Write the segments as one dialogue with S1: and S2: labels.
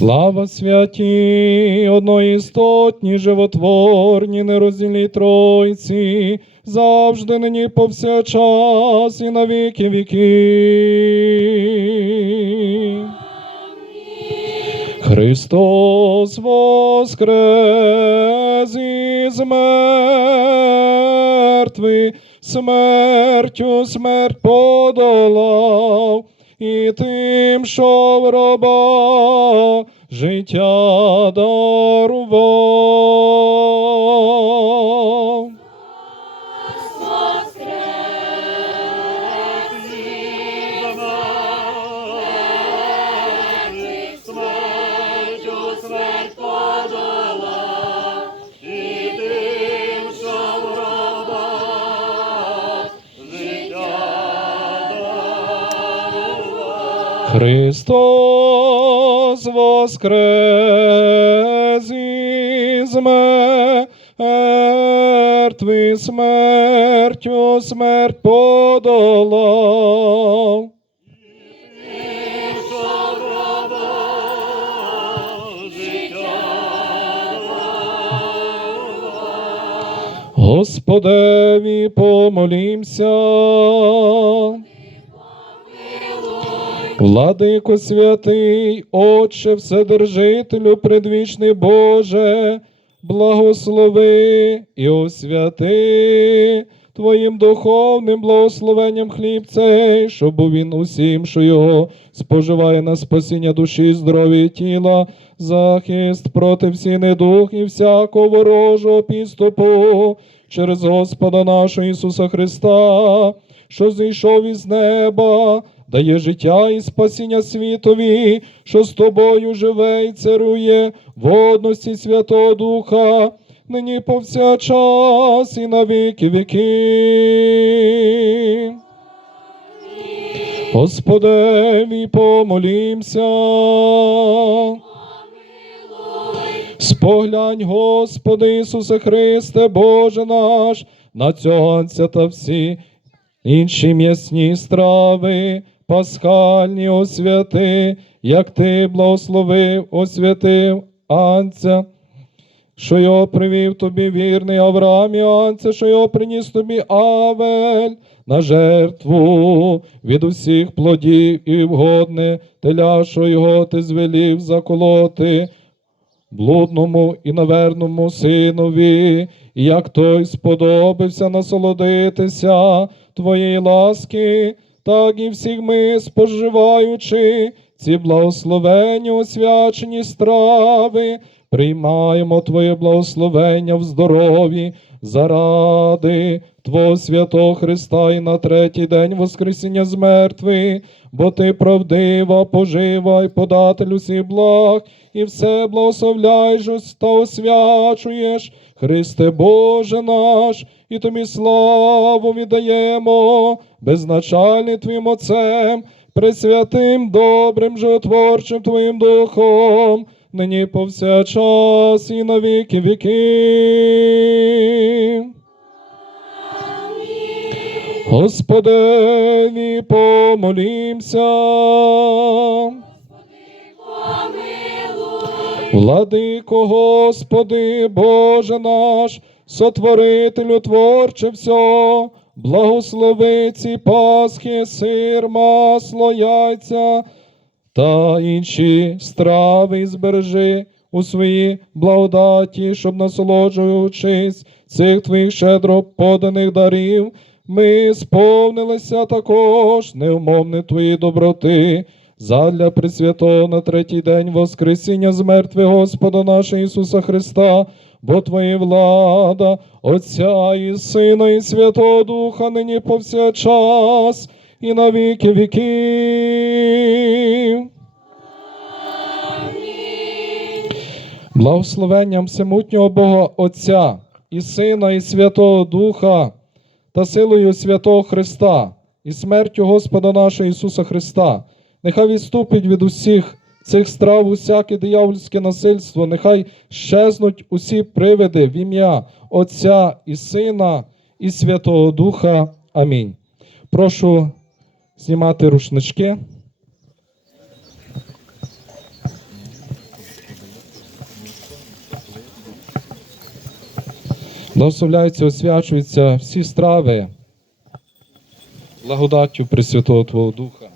S1: Слава святі, одноістотні, животворні, нероздільній Тройці, завжди нині повсякчас і на віки віки. Христос воскрес із мертвих, смертю смерть подолав, і тим, що в раба життя дарував. Христос воскрес із мертвих, смертю смерть подолав. Господеві помолімся. Владико святий, Отче, Вседержителю, предвічний Боже, благослови і освяти. Твоїм духовним благословенням хліб цей, щоб він усім, що його споживає на спасіння душі, здоров'я тіла, захист проти всіх недух і всякого ворожого підступу через Господа нашого Ісуса Христа, що зійшов із неба дає життя і спасіння світові, що з тобою живе і царує в одності Святого Духа, нині повсякчас і на віки віки. Господеві помолімся. Споглянь, Господи Ісусе Христе, Боже наш, на цього та всі інші м'ясні страви, пасхальні освяти, як ти благословив, освятив Анця, що його привів тобі вірний Авраам і Анця, що його приніс тобі Авель на жертву від усіх плодів і вгодне теля, що його ти звелів заколоти. Блудному і наверному синові, і як той сподобався насолодитися Твоєї ласки, так і всіх ми, споживаючи ці благословені освячені страви, приймаємо Твоє благословення в здоров'ї заради Твого святого Христа і на третій день Воскресіння з мертвих, бо Ти правдива, пожива й податель усіх благ, і все благословляєш та освячуєш, Христе Боже наш, і тобі славу віддаємо, безначальний Твоїм Отцем, пресвятим, добрим, животворчим Твоїм Духом, нині повсякчас і на віки віки. Господеві помолімся. Владико, Господи, Боже наш, сотворителю творче все, благослови ці Пасхи, сир, масло, яйця та інші страви збережи у своїй благодаті, щоб насолоджуючись цих твоїх щедро поданих дарів, ми сповнилися також неумовни твої доброти. Задля Пресвятого на третій день Воскресіння з мертвих Господа нашого Ісуса Христа, бо Твоя влада, Отця і Сина, і Святого Духа, нині повсякчас, і на віки віків. Благословенням всемутнього Бога Отця і Сина, і Святого Духа та силою Святого Христа і смертю Господа нашого Ісуса Христа. Нехай відступить від усіх цих страв, усяке диявольське насильство, нехай щезнуть усі привиди в ім'я Отця і Сина і Святого Духа. Амінь. Прошу знімати рушнички.
S2: Благословляються, освячуються всі страви благодаттю Пресвятого Твого Духа.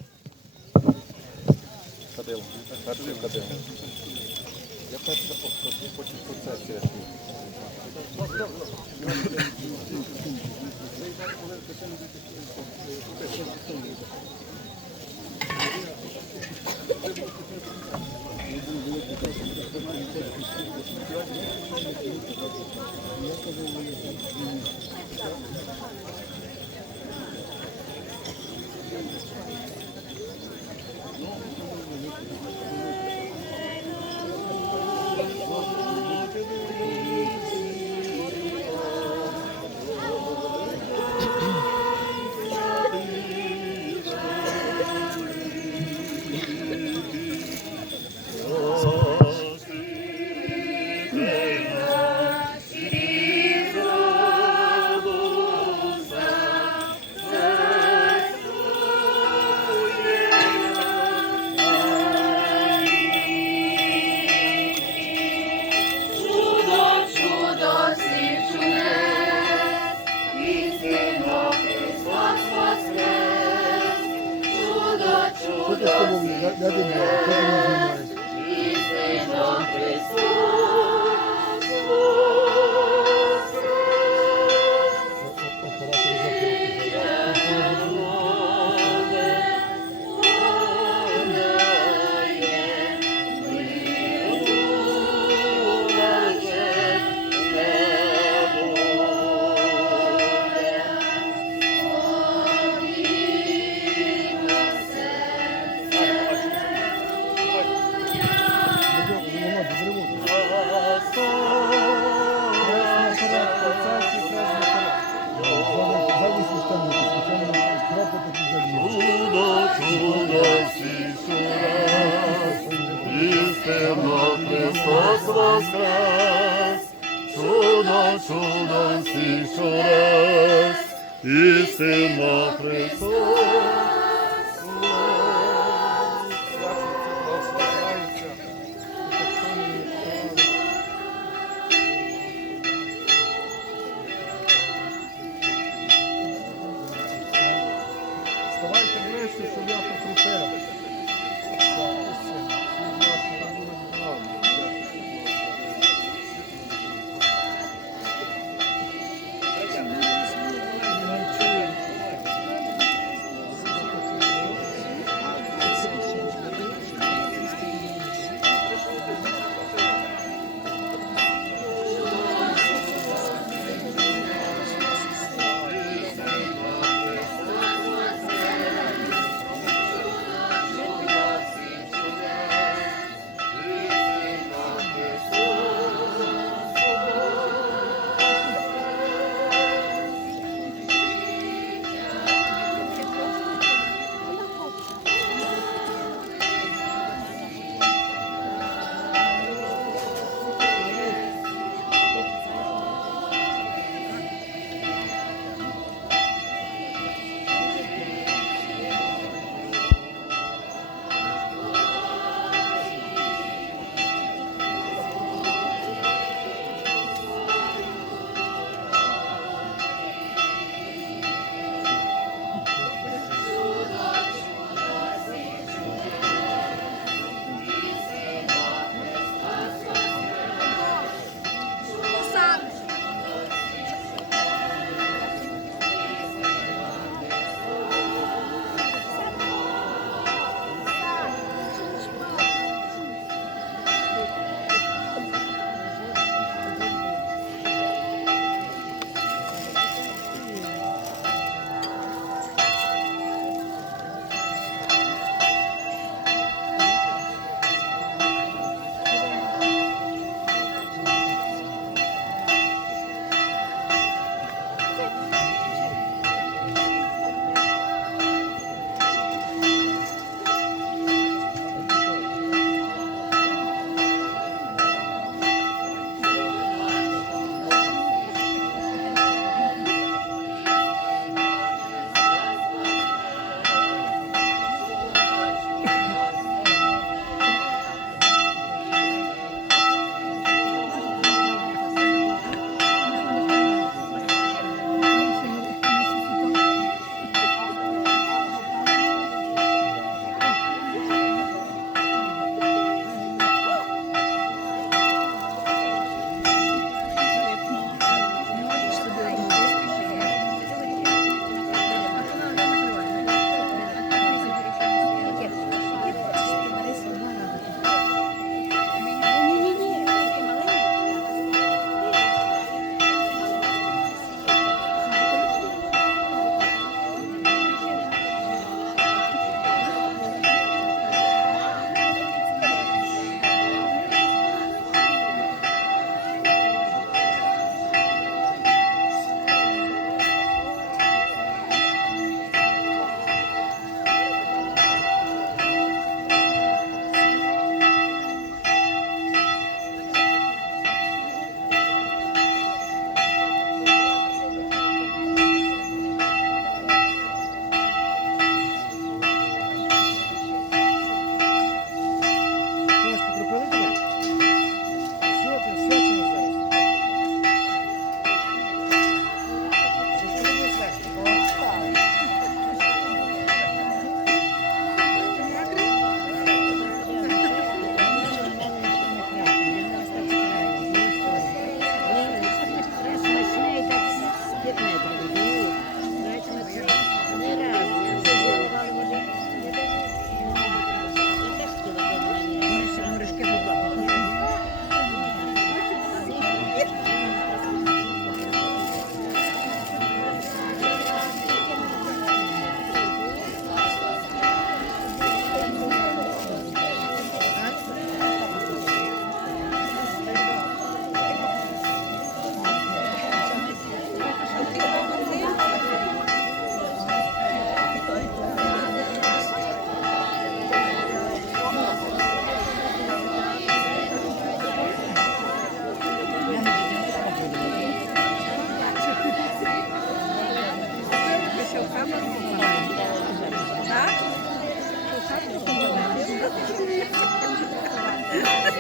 S3: Чудо, всіх чудес, істинно Христос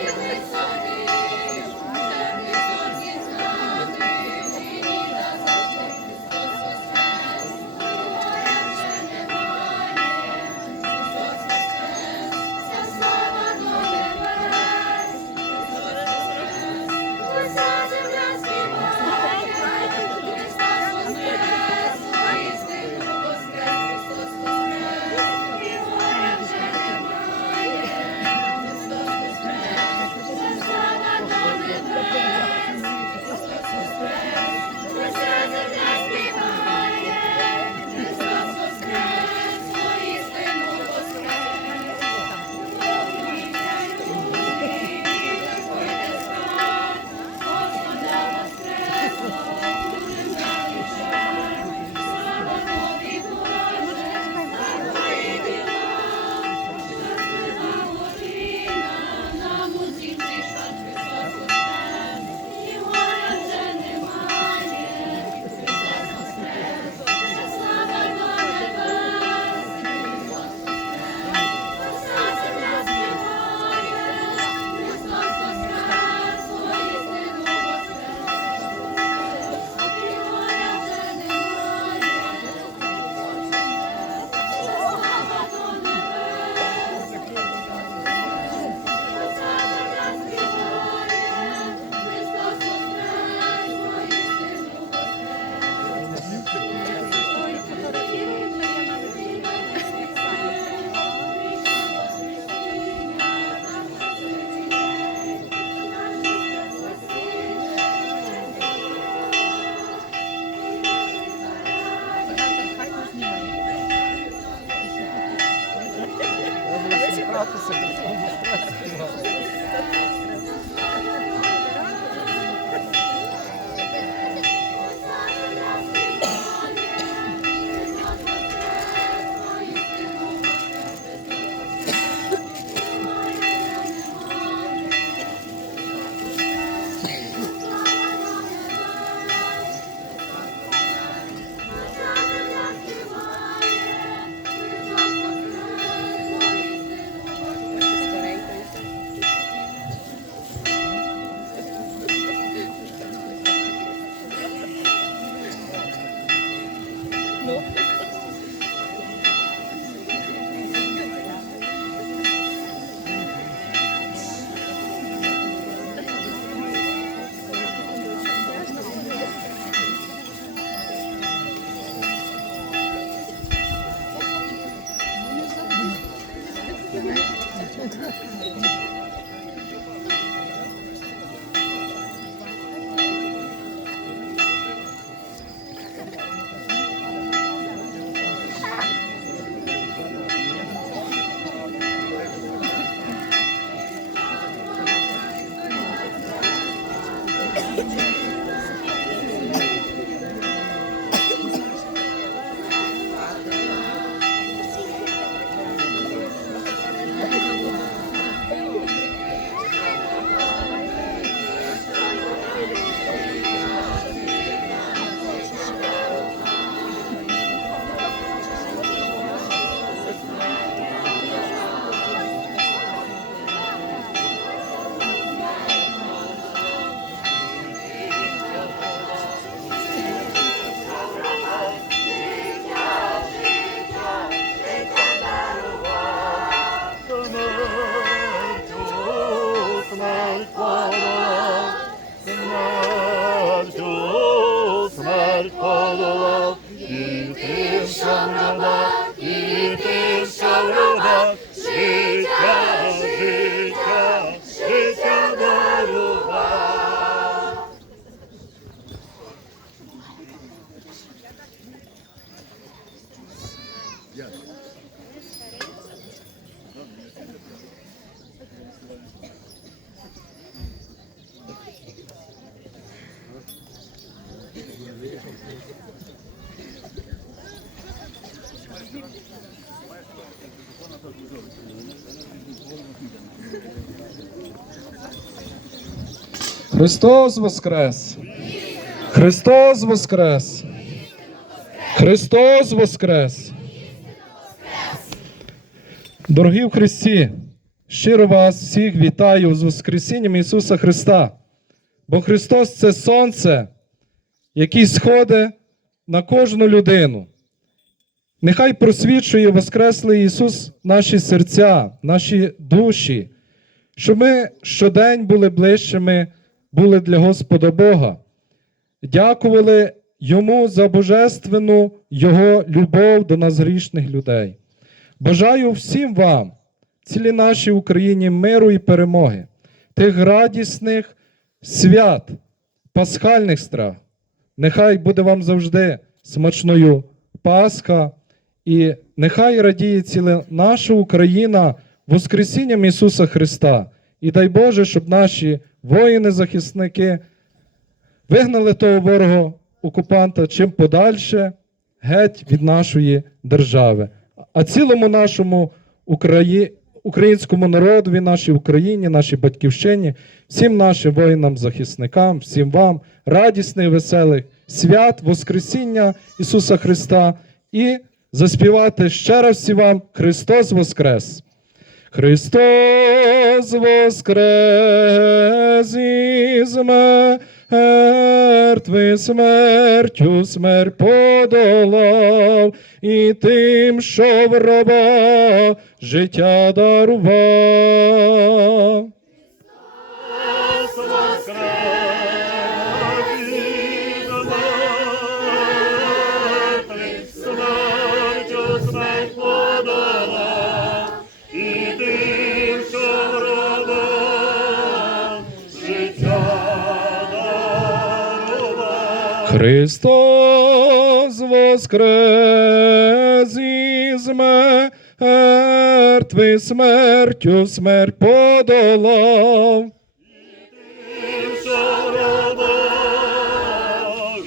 S4: Thank you. haklısın.
S2: Смертю, Yeah.
S1: Христос Воскрес! Христос Воскрес! Христос Воскрес! Дорогі в Христі! щиро вас всіх вітаю з Воскресінням Ісуса Христа. Бо Христос це Сонце, який сходить на кожну людину. Нехай просвічує Воскреслий Ісус наші серця, наші душі, щоб ми щодень були ближчими, були для Господа Бога. Дякували Йому за божественну Його любов до нас грішних людей. Бажаю всім вам, цілій нашій Україні, миру і перемоги, тих радісних свят, пасхальних страх. Нехай буде вам завжди смачною Пасха, і нехай радіє ціла наша Україна Воскресінням Ісуса Христа. І дай Боже, щоб наші воїни-захисники вигнали того ворога окупанта чим подальше геть від нашої держави. А цілому нашому Украї... українському народові, нашій Україні, нашій батьківщині, всім нашим воїнам-захисникам, всім вам радісних, веселих свят, Воскресіння Ісуса Христа і заспівати ще раз всім вам Христос Воскрес! Христос воскрес із мертвий смертю смерть подолав, і тим, що в раба життя дарував. Христос воскрес із мертвий смертю смерть подолав.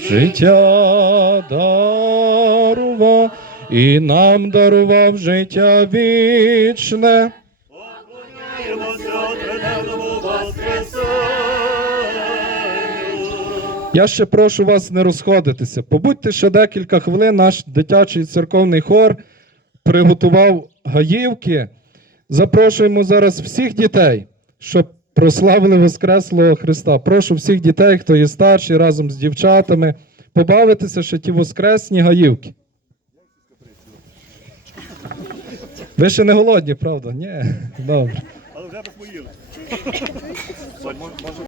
S1: Життя дарував і нам дарував життя вічне. Я ще прошу вас не розходитися. Побудьте ще декілька хвилин. Наш дитячий церковний хор приготував гаївки. Запрошуємо зараз всіх дітей, щоб прославили Воскреслого Христа. Прошу всіх дітей, хто є старші, разом з дівчатами, побавитися ще ті воскресні гаївки. Ви ще не голодні, правда? Ні, добре.
S2: Але вже посмоїли.